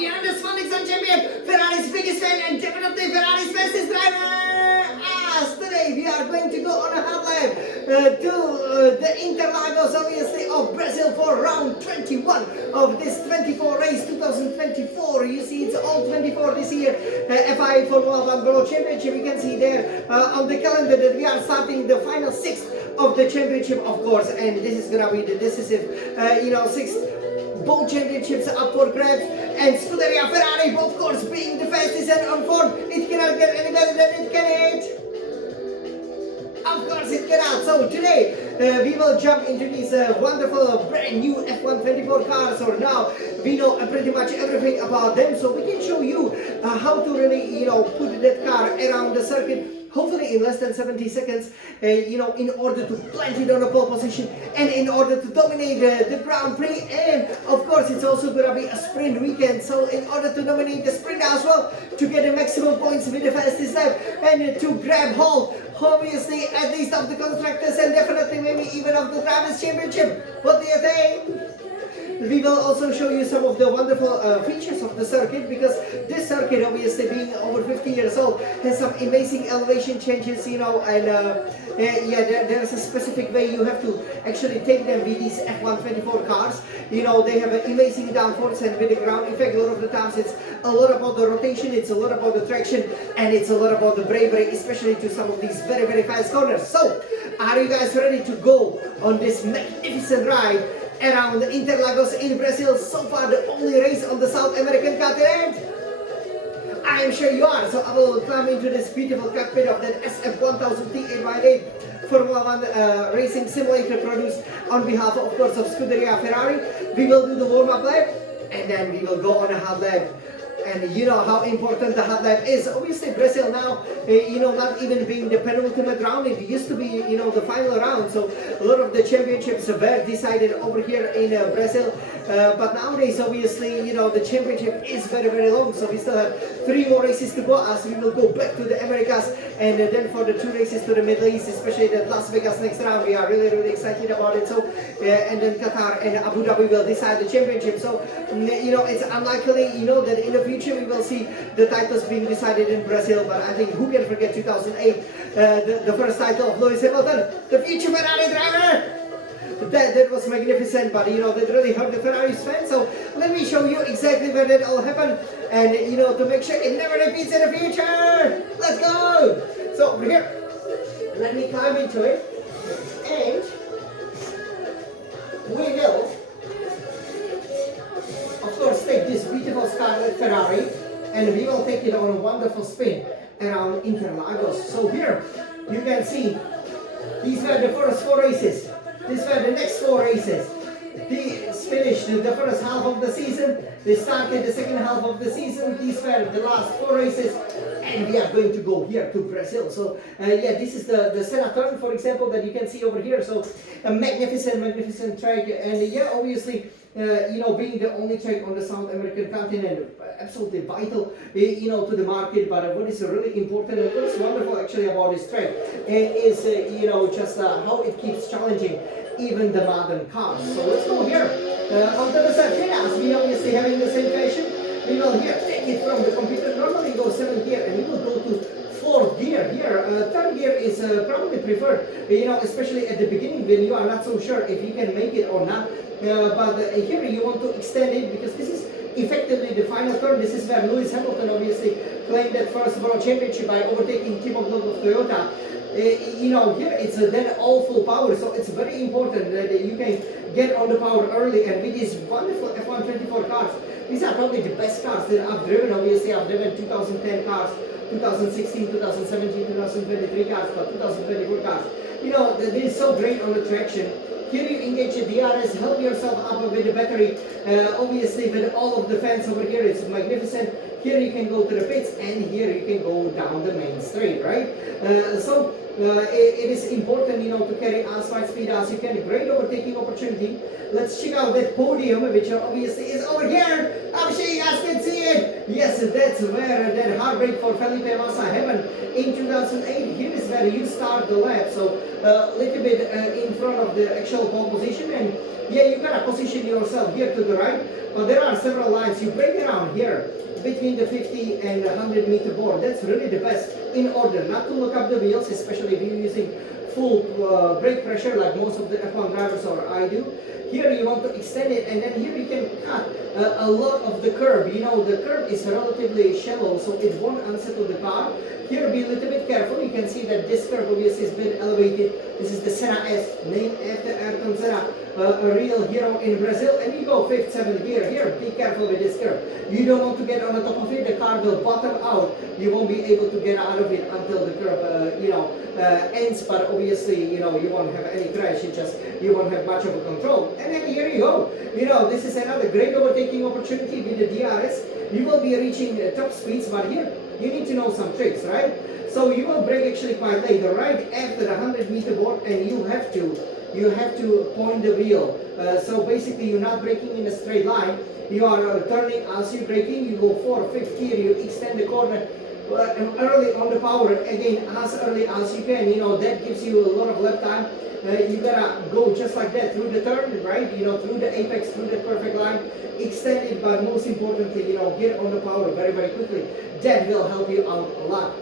behind us, Phoenix and champion, Ferrari's biggest fan, and definitely Ferrari's fastest driver. As today we are going to go on a half lap to the Interlagos, obviously, of Brazil for round 21 of this 24 race 2024. You see, it's all 24 this year. FIA Formula 1 World Championship. You can see there on the calendar that we are starting the final sixth of the championship, of course, and this is gonna be the decisive, sixth. Both championships up for grabs, and Scuderia Ferrari, of course, being the fastest and on form. It cannot get any better than it can it. Of course it cannot. So today we will jump into these wonderful brand new F1 24 cars. So now we know pretty much everything about them, so we can show you how to really put that car around the circuit, hopefully in less than 70 seconds, in order to plant it on a pole position and in order to dominate the Grand Prix. And of course it's also going to be a sprint weekend, so in order to dominate the sprint as well, to get the maximum points with the fastest lap and to grab hold, obviously, at least of the constructors and definitely maybe even of the drivers' championship. What do you think? We will also show you some of the wonderful features of the circuit, because this circuit, obviously being over 50 years old, has some amazing elevation changes, there's a specific way you have to actually take them with these F1 24 cars. They have an amazing downforce, and with the ground effect, a lot of the times it's a lot about the rotation, it's a lot about the traction, and it's a lot about the bravery, especially to some of these very, very fast corners. So, are you guys ready to go on this magnificent ride around Interlagos in Brazil? So far the only race on the South American continent. I am sure you are. So I will climb into this beautiful cockpit of that SF1000 T8x8 Formula 1 racing simulator produced on behalf, of course, of Scuderia Ferrari. We will do the warm-up lap and then we will go on a hard lap. And you know how important the hard lap is. Obviously Brazil now, not even being the penultimate round, it used to be, the final round. So a lot of the championships were decided over here in Brazil. But nowadays, obviously, the championship is very, very long. So we still have 3 more races to go as we will go back to the Americas. And then for the 2 races to the Middle East, especially the Las Vegas next round, we are really, really excited about it. So, and then Qatar and Abu Dhabi will decide the championship. So, it's unlikely, that in the future we will see the titles being decided in Brazil. But I think who can forget 2008, the first title of Lewis Hamilton, the future Ferrari driver. That was magnificent, but that really hurt the Ferrari's fans. So let me show you exactly where that all happened, and to make sure it never repeats in the future. Let's go. So over here, let me climb into it, and we will, of course, take this beautiful Scarlet Ferrari, and we will take it on a wonderful spin around Interlagos. So here you can see these were the first 4 races. These were the next 4 races. These finished the first half of the season. They started the second half of the season. These were the last 4 races. And we are going to go here to Brazil. So, this is the Senna turn, for example, that you can see over here. So, a magnificent, magnificent track. And obviously, being the only track on the South American continent, absolutely vital, to the market. But what is really important and what is wonderful actually about this track is, just how it keeps challenging even the modern cars. So let's go here onto the circuit, as we obviously having the same fashion. We will here take it from the computer. Normally go 7th gear and we will go to 4th gear here. 3rd gear is probably preferred, especially at the beginning when you are not so sure if you can make it or not. But here you want to extend it because this is effectively the final turn. This is where Lewis Hamilton obviously claimed that first world championship by overtaking Timo Glock of Toyota. Here it's then all full power, so it's very important that you can get on the power early. And with these wonderful F1 24 cars, these are probably the best cars that I've driven. Obviously I've driven 2010 cars, 2016, 2017, 2023 cars, but 2024 cars. This is so great on the traction. Here you engage the DRS, help yourself up with the battery. Obviously with all of the fans over here, it's magnificent. Here you can go to the pits, and here you can go down the main straight, right? It is important, to carry as much speed as you can. Great overtaking opportunity. Let's check out that podium, which obviously is over here. I'm sure you guys can see it. Yes, that's where that heartbreak for Felipe Massa happened in 2008. Here is where you start the lap, so a little bit in front of the actual pole position, and yeah, you gotta position yourself here to the right, but there are several lines. You break around here between the 50 and 100-meter board. That's really the best in order not to look up the wheels, especially if you're using full brake pressure like most of the F1 drivers or I do. Here you want to extend it, and then here you can cut a lot of the curb. You know, the curb is relatively shallow, so it won't unsettle the car. Here be a little bit careful. You can see that this curb obviously has been elevated. This is the Senna S, named after Ayrton Senna, a real hero in Brazil. And you go 5th, 7th gear. Here, be careful with this curb. You don't want to get on the top of it. The car will bottom out. You won't be able to get out of it until the curb, ends. But obviously, you won't have any crash. You won't have much of a control. And then here you go. This is another great overtaking opportunity with the DRS. You will be reaching top speeds, but here you need to know some tricks, right? So you will brake actually quite late, right after the 100-meter board, and you have to point the wheel. So basically, you're not braking in a straight line. You are turning as you're braking. You go 4th, 5th gear. You extend the corner early on the power. Again, as early as you can. That gives you a lot of lap time. You gotta go just like that through the turn, right? Through the apex, through the perfect line, extend it, but most importantly, get on the power very, very quickly. That will help you out a lot.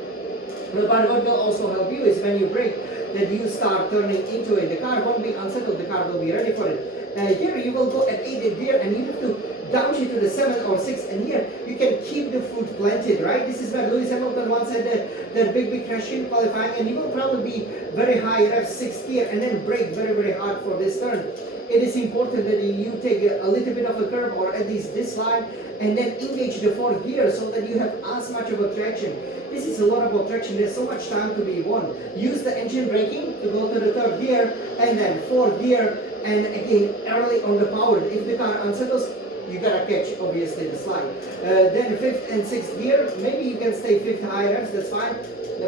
But what will also help you is when you brake, that you start turning into it. The car won't be unsettled, the car will be ready for it. Here you will go at 8th gear, and you have to downshift to the 7th or 6th, and here you can keep the foot planted, right? This is where Lewis Hamilton once had that big crash in qualifying, and you will probably be very high, rev 6th gear, and then brake very, very hard for this turn. It is important that you take a little bit of a curve, or at least this line, and then engage the 4th gear so that you have as much of a traction. This is a lot of traction. There's so much time to be won. Use the engine braking to go to the 3rd gear, and then 4th gear, and again early on the power. If the car unsettles, you gotta catch obviously the slide. Then 5th and 6th gear, maybe you can stay 5th high revs, that's fine.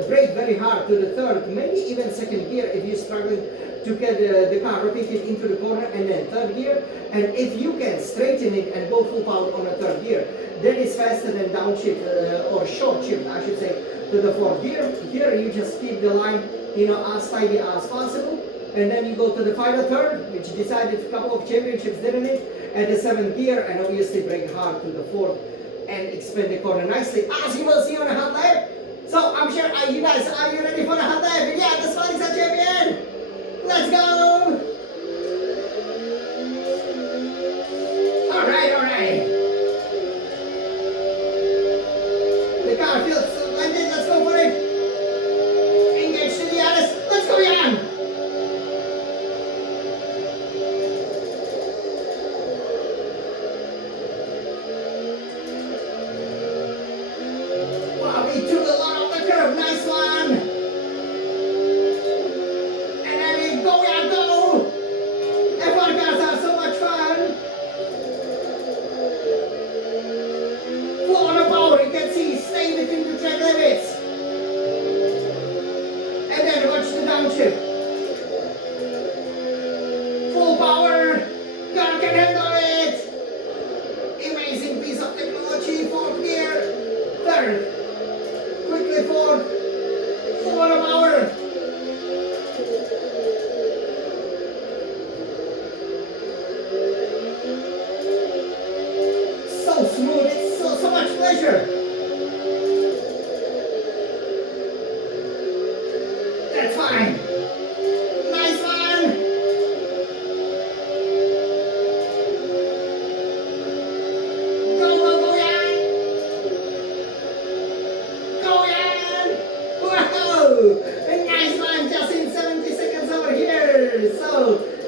Brake very hard to the 3rd, maybe even 2nd gear if you're struggling to get the car rotated into the corner, and then 3rd gear. And if you can straighten it and go full power on the 3rd gear, that is faster than downshift or short shift, I should say, to the 4th gear. Here you just keep the line, as tidy as possible. And then you go to the final turn, which decided a couple of championships, didn't it? At the 7th gear, and obviously brake hard to the 4th and expand the corner nicely, as you will see on a hot lap. So I'm sure, are you ready for the hot lap? Yeah, this one is a champion. Let's go. All right. The car feels splendid. Let's go for it. Engage to the others. Let's go, Jan. Full power, car can handle it. Amazing piece of technology. 4th gear, 3rd, quickly 4th, full on power. So smooth, it's so much pleasure. That's fine. Nice one. Go, Jan. Go, Jan. Wow. A nice one, just in 70 seconds over here. So,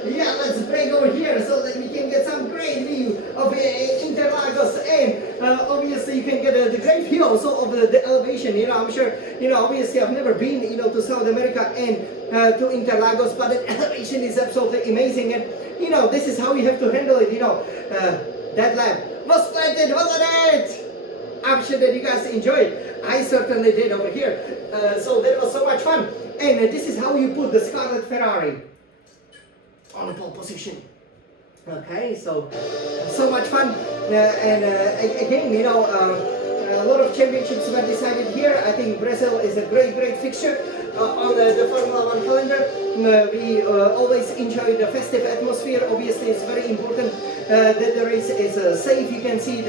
yeah, let's break over here so that we can get some great view of Interlagos, and obviously you can get the great view also of the elevation. I'm sure, obviously I've never been, to South America and to Interlagos, but the elevation is absolutely amazing, and this is how you have to handle it. That lap was splendid, wasn't it? I'm sure that you guys enjoyed. I certainly did over here. So that was so much fun, and this is how you put the Scarlet Ferrari on the pole position. Okay, so much fun, and again, A lot of championships were decided here. I think Brazil is a great fixture on the Formula One calendar. We always enjoy the festive atmosphere. Obviously, it's very important that the race is safe. You can see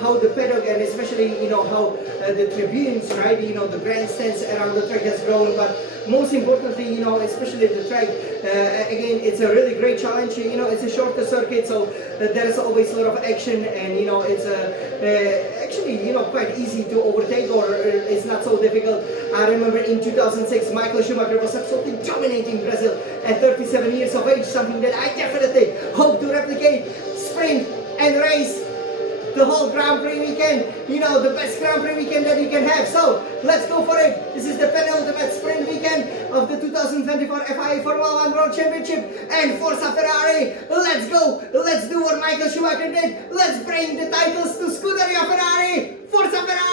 how the paddock and especially how the tribunes, right? The grandstands around the track has grown. But most importantly, especially the track. Again, it's a really great challenge. It's a shorter circuit, so there's always a lot of action, and it's actually quite easy to overtake, or it's not so difficult. I remember in 2006, Michael Schumacher was absolutely dominating Brazil at 37 years of age, something that I definitely hope to replicate. Sprint and race the whole Grand Prix weekend, the best Grand Prix weekend that you can have. So let's go for it. This is the penultimate sprint weekend of the 2024 FIA Formula One World Championship, and Forza Ferrari, let's go. Let's do what Michael Schumacher did. Let's bring the titles to Scuderia Ferrari. Forza Ferrari.